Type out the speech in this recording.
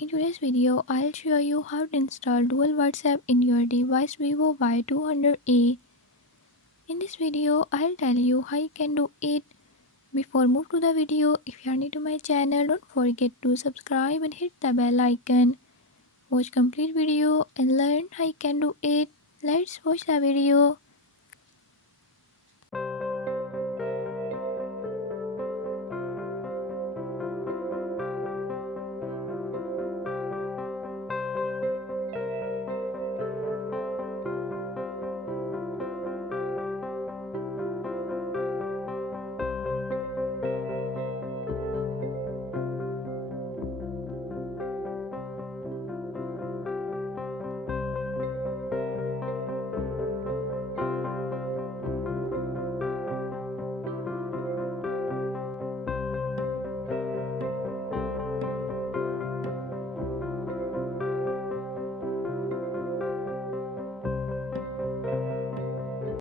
In today's video, I'll show you how to install dual WhatsApp in your device Vivo Y200e. In this video, I'll tell you how you can do it. Before move to the video, if you are new to my channel, don't forget to subscribe and hit the bell icon. Watch complete video and learn how you can do it. Let's watch the video.